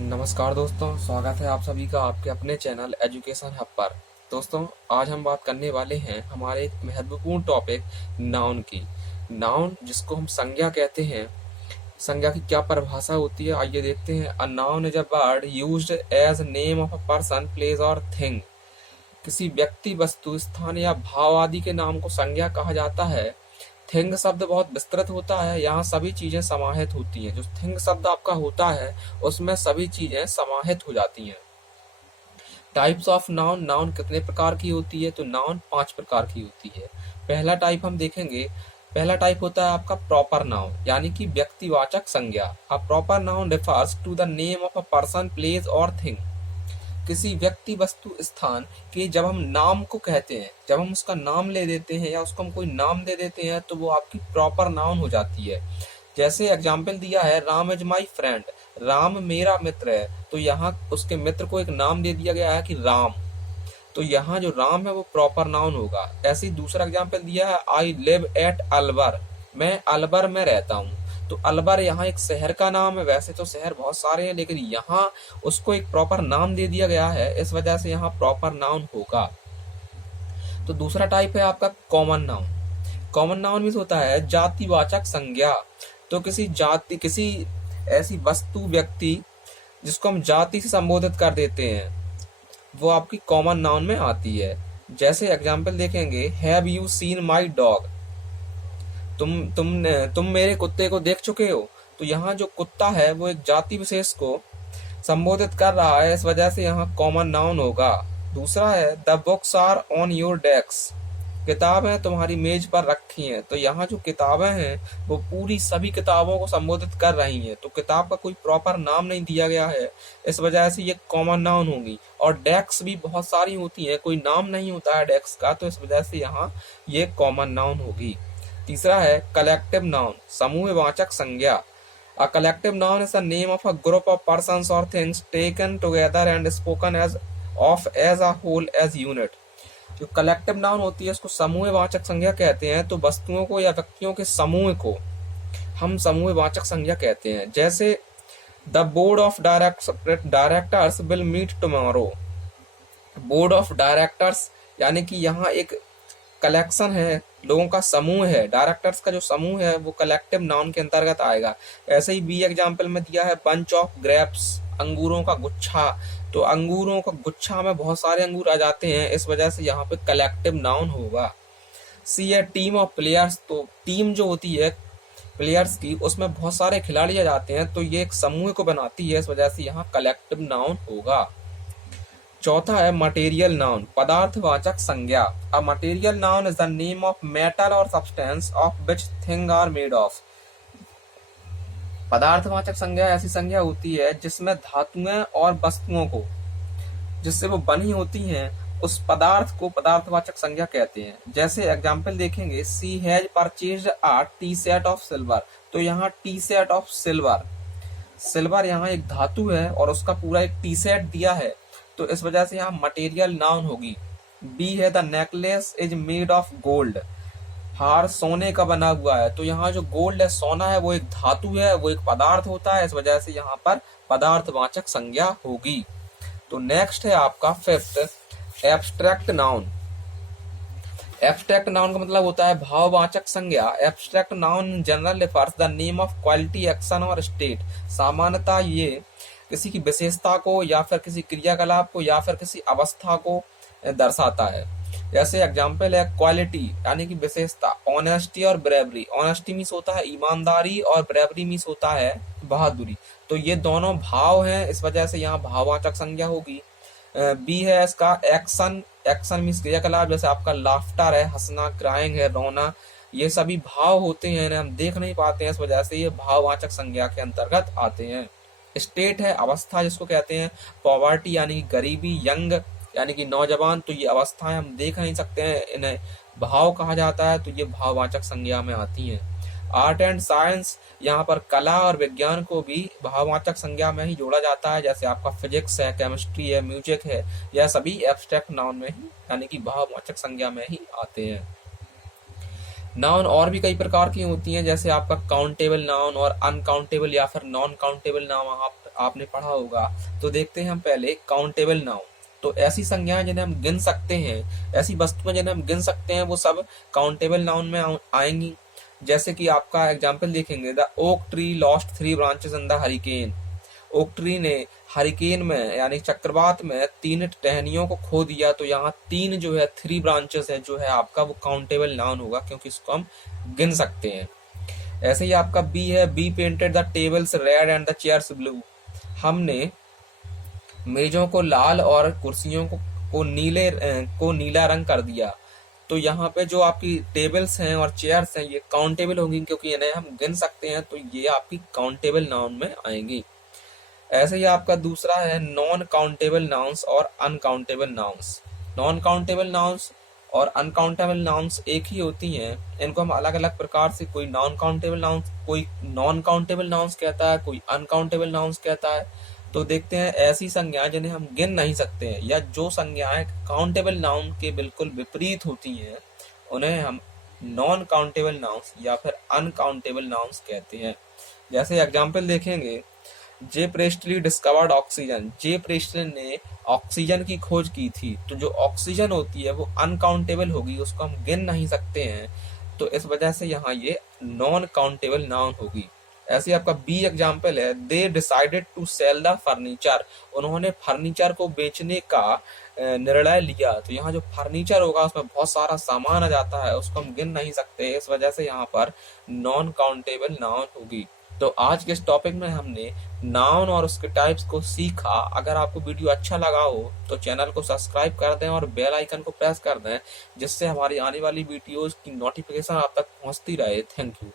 नमस्कार दोस्तों, स्वागत है आप सभी का आपके अपने चैनल एजुकेशन हब पर। दोस्तों, आज हम बात करने वाले हैं हमारे एक महत्वपूर्ण टॉपिक नाउन की। नाउन जिसको हम संज्ञा कहते हैं, संज्ञा की क्या परिभाषा होती है आइए देखते हैं। A noun is a word used as name of a person, place और थिंग। किसी व्यक्ति, वस्तु, स्थान या भाव आदि के नाम को संज्ञा कहा जाता है। थिंग शब्द बहुत विस्तृत होता है, यहाँ सभी चीजें समाहित होती हैं। जो थिंग शब्द आपका होता है उसमें सभी चीजें समाहित हो जाती हैं। टाइप्स ऑफ नाउन, नाउन कितने प्रकार की होती है? तो नाउन 5 प्रकार की होती है। पहला टाइप हम देखेंगे, पहला टाइप होता है आपका प्रॉपर नाउन, यानी कि व्यक्तिवाचक संज्ञा। A proper noun refers to the name of a person, place और थिंग। किसी व्यक्ति, वस्तु, स्थान के जब हम नाम को कहते हैं, जब हम उसका नाम ले देते हैं या उसको हम कोई नाम दे देते हैं तो वो आपकी प्रॉपर नाउन हो जाती है। जैसे एग्जाम्पल दिया है, Ram is my friend, Ram मेरा मित्र है, तो यहाँ उसके मित्र को एक नाम दे दिया गया है कि राम, तो यहाँ जो राम है वो प्रॉपर नाउन होगा। ऐसे ही दूसरा एग्जाम्पल दिया है, आई लिव एट अलवर, मैं अलवर में रहता हूँ, तो अलवर यहाँ एक शहर का नाम है। वैसे तो शहर बहुत सारे हैं लेकिन यहाँ उसको एक प्रॉपर नाम दे दिया गया है, इस वजह से यहाँ प्रॉपर नाउन होगा। तो दूसरा टाइप है आपका common noun. Common noun means होता है जातिवाचक संज्ञा। तो किसी जाति, किसी ऐसी वस्तु, व्यक्ति जिसको हम जाति से संबोधित कर देते हैं, वो आपकी कॉमन नाउन में आती है। जैसे एग्जाम्पल देखेंगे, have you seen my dog, तुम मेरे कुत्ते को देख चुके हो। तो यहाँ जो कुत्ता है वो एक जाति विशेष को संबोधित कर रहा है, इस वजह से यहाँ कॉमन नाउन होगा। दूसरा है the books are on your desk, किताबें तुम्हारी मेज पर रखी हैं, तो यहाँ जो किताबें हैं वो पूरी सभी किताबों को संबोधित कर रही हैं, तो किताब का कोई प्रॉपर नाम नहीं दिया गया है, इस वजह से ये कॉमन नाउन होगी। और डेस्क भी बहुत सारी होती हैं, कोई नाम नहीं होता है डेस्क का, तो इस वजह से यहाँ ये कॉमन नाउन होगी। तीसरा है कलेक्टिव नाउन, समूहवाचक संज्ञा। A collective noun is the name of a group of persons or things taken together and spoken as a whole as unit। जो कलेक्टिव नाउन होती है उसको समूहवाचक संज्ञा कहते हैं। तो वस्तुओं को या व्यक्तियों के समूह को हम समूहवाचक संज्ञा कहते हैं। जैसे the board of directors will meet tomorrow. Board of directors यानी कि यहाँ एक कलेक्शन है, लोगों का समूह है, डायरेक्टर्स का जो समूह है वो कलेक्टिव नाउन के अंतर्गत आएगा। ऐसे ही बी एग्जाम्पल में दिया है बंच ऑफ ग्रेप्स, अंगूरों का गुच्छा, तो अंगूरों का गुच्छा में बहुत सारे अंगूर आ जाते हैं, इस वजह से यहाँ पे कलेक्टिव नाउन होगा। सी है टीम ऑफ प्लेयर्स, तो टीम जो होती है प्लेयर्स की उसमें बहुत सारे खिलाड़ी आ जाते हैं, तो ये एक समूह को बनाती है, इस वजह से यहाँ कलेक्टिव नाउन होगा। चौथा है मटेरियल नाउन, पदार्थवाचक संज्ञा। A material noun is the name of metal और substance of which thing are made of. पदार्थवाचक संज्ञा ऐसी संज्ञा होती है जिसमें धातुएं और वस्तुओं को, जिससे वो बनी होती हैं, उस पदार्थ को पदार्थवाचक संज्ञा कहते हैं। जैसे एग्जाम्पल देखेंगे, she has purchased a tea set of silver, तो यहाँ tea set of silver, silver यहाँ एक धातु है और उसका पूरा एक टी सेट दिया है, तो इस वजह से यहाँ मटेरियल नाउन होगी। बी है the necklace is made of gold, हार सोने का बना हुआ है, तो यहाँ जो गोल्ड है, सोना है, वो एक धातु है, वो एक पदार्थ होता है, इस वजह से यहाँ पर पदार्थवाचक संज्ञा होगी। तो नेक्स्ट है आपका fifth abstract noun. Abstract noun का मतलब होता है भाववाचक संज्ञा। Abstract noun general refers the name of quality, action और स्टेट। सामान्यतः ये किसी की विशेषता को या फिर किसी क्रियाकलाप को या फिर किसी अवस्था को दर्शाता है। जैसे एग्जाम्पल है क्वालिटी यानी कि विशेषता, ऑनेस्टी और ब्रेवरी। ऑनेस्टी मीन्स होता है ईमानदारी और ब्रेवरी मीन्स होता है बहादुरी, तो ये दोनों भाव हैं, इस वजह से यहाँ भाववाचक संज्ञा होगी। बी है इसका एक्शन, एक्शन मीन्स क्रियाकलाप, जैसे आपका लाफ्टर है, हंसना, क्राइंग है, रोना, ये सभी भाव होते हैं, इन्हें हम देख नहीं पाते हैं, इस वजह से ये भाववाचक संज्ञा के अंतर्गत आते हैं। स्टेट है अवस्था, जिसको कहते हैं पॉवर्टी यानी कि गरीबी, यंग यानी कि नौजवान, तो ये अवस्थाएं हम देख नहीं सकते हैं, इन्हें भाव कहा जाता है, तो ये भाववाचक संज्ञा में आती हैं। आर्ट एंड साइंस, यहाँ पर कला और विज्ञान को भी भाववाचक संज्ञा में ही जोड़ा जाता है, जैसे आपका फिजिक्स है, केमिस्ट्री है, म्यूजिक है, यह सभी एब्स्ट्रैक्ट नाउन में ही यानी कि भाववाचक संज्ञा में ही आते हैं। नाउन और भी कई प्रकार की होती हैं, जैसे आपका काउंटेबल नाउन और अनकाउंटेबल या फिर नॉन काउंटेबल नाउन आपने पढ़ा होगा। तो देखते हैं हम पहले काउंटेबल नाउन। तो ऐसी संज्ञाएं जिन्हें हम गिन सकते हैं, ऐसी वस्तुएं जिन्हें हम गिन सकते हैं, वो सब काउंटेबल नाउन में आएंगी। जैसे कि आपका एग्जाम्पल देखेंगे, the oak tree lost 3 branches in the hurricane. Oak tree ने हरिकेन में यानी चक्रवात में 3 टहनियों को खो दिया। तो यहाँ 3 जो है 3 ब्रांचेस है जो है आपका वो काउंटेबल नाउन होगा, क्योंकि इसको हम गिन सकते हैं। ऐसे ही आपका बी है, be painted the tables red and the chairs blue. हमने मेजों को लाल और कुर्सियों को नीला रंग कर दिया। तो यहाँ पे जो आपकी टेबल्स हैं और चेयर्स हैं ये काउंटेबल होंगी, क्योंकि इन्हें हम गिन सकते हैं, तो ये आपकी काउंटेबल नाउन में आएंगी। ऐसे ही आपका दूसरा है नॉन काउंटेबल नाउन्स और uncountable nouns. Non countable nouns और अनकाउंटेबल नाउन्स एक ही होती हैं, इनको हम अलग अलग प्रकार से, कोई नॉन काउंटेबल नाउन्स कहता है, कोई अनकाउंटेबल नाउन्स कहता है। तो देखते हैं ऐसी संज्ञाएं जिन्हें हम गिन नहीं सकते हैं, या जो संज्ञाएं काउंटेबल नाउन के बिल्कुल विपरीत होती हैं, उन्हें हम नॉन काउंटेबल नाउन्स या फिर अनकाउंटेबल नाउन्स कहते हैं। जैसे एग्जाम्पल देखेंगे, जे प्रेस्टली डिस्कवर्ड ऑक्सीजन। जे प्रेस्टली ने ऑक्सीजन की खोज की थी। तो जो ऑक्सीजन होती है वो अनकाउंटेबल होगी, उसको हम गिन नहीं सकते हैं, तो इस वजह से यहाँ ये नॉन काउंटेबल नाउन होगी। ऐसे आपका बी एग्जाम्पल है, they decided to sell the furniture. उन्होंने फर्नीचर को बेचने का निर्णय लिया। तो यहाँ जो फर्नीचर होगा उसमें बहुत सारा सामान आ जाता है, उसको हम गिन नहीं सकते, इस वजह से यहाँ पर नॉन काउंटेबल नाउन होगी। तो आज के इस टॉपिक में हमने नाउन और उसके टाइप्स को सीखा। अगर आपको वीडियो अच्छा लगा हो तो चैनल को सब्सक्राइब कर दें और बेल आइकन को प्रेस कर दें, जिससे हमारी आने वाली वीडियोस की नोटिफिकेशन आप तक पहुंचती रहे। Thank you.